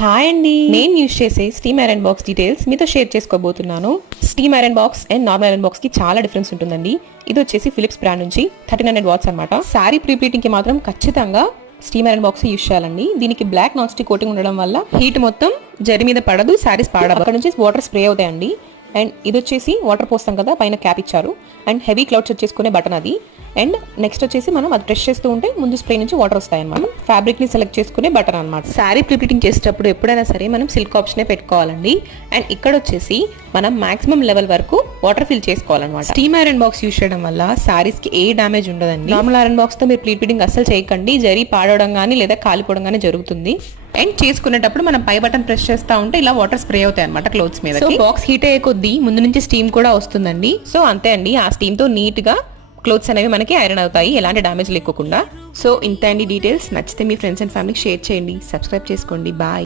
Hi అండి, నేను use చేసే స్టీమ్ ఐరన్ బాక్స్ డీటెయిల్స్ మీతో షేర్ చేసుకోబోతున్నాను. Steam iron box and normal iron box కి చాలా డిఫరెన్స్ ఉంటుందండి. ఇది వచ్చేసి ఫిలిప్స్ బ్రాండ్ నుంచి 1300 వాట్స్ అనమాట. శారీ ప్రీప్లీటింగ్ కి మాత్రం ఖచ్చితంగా స్టీమ్ ఐరన్ బాక్స్ యూజ్ చేయాలండి. దీనికి బ్లాక్ నాన్ స్టిక్ కోటింగ్ ఉండడం వల్ల హీట్ మొత్తం జరి మీద పడదు, శారీస్ పాడదు. అక్కడ నుంచి వాటర్ స్ప్రే అవుతాయండి. అండ్ ఇది వచ్చేసి వాటర్ పోస్తాం కదా, పైన క్యాప్ ఇచ్చారు. అండ్ హెవీ క్లౌడ్స్ వచ్చేసుకునే బటన్ అది. అండ్ నెక్స్ట్ వచ్చేసి మనం అది ప్రెస్ చేస్తూ ఉంటే ముందు స్ప్రే నుంచి వాటర్ వస్తాయి అనమాట. ఫ్యాబ్రిక్ ని సెలెక్ట్ చేసుకునే బటన్ అనమాట. శారీ ప్రిప్లీటింగ్ చేసేటప్పుడు ఎప్పుడైనా సరే మనం సిల్క్ ఆప్షనే పెట్టుకోవాలండి. అండ్ ఇక్కడ వచ్చేసి మనం మాక్సిమం లెవెల్ వరకు వాటర్ ఫిల్ చేసుకోవాలన్నమాట. స్టీమ్ ఐరన్ బాక్స్ యూజ్ చేయడం వల్ల శారీస్ కి ఏ డామేజ్ ఉండదండి. నార్మల్ ఐరన్ బాక్స్ తో మీరు ప్రీప్లీటింగ్ అస్సలు చేయకండి, జరి పాడడం కానీ లేదా కాలిపోవడం కానీ జరుగుతుంది. అండ్ చేసుకునేటప్పుడు మనం పై బటన్ ప్రెస్ చేస్తా ఉంటే ఇలా వాటర్ స్ప్రే అవుతాయి అనమాట క్లోత్స్ మీద. సో బాక్స్ హీట్ అయ్యే కొద్దీ ముందు నుంచి స్టీమ్ కూడా వస్తుందండి. సో అంతే అండి, ఆ స్టీమ్ తో నీట్ గా క్లోత్స్ అనేవి మనకి ఐరన్ అవుతాయి, ఎలాంటి డామేజ్ లేకోకుండా. సో ఇంత అండి డీటెయిల్స్. నచ్చితే మీ ఫ్రెండ్స్ అండ్ ఫ్యామిలీకి షేర్ చేయండి, సబ్స్క్రైబ్ చేసుకోండి. బాయ్.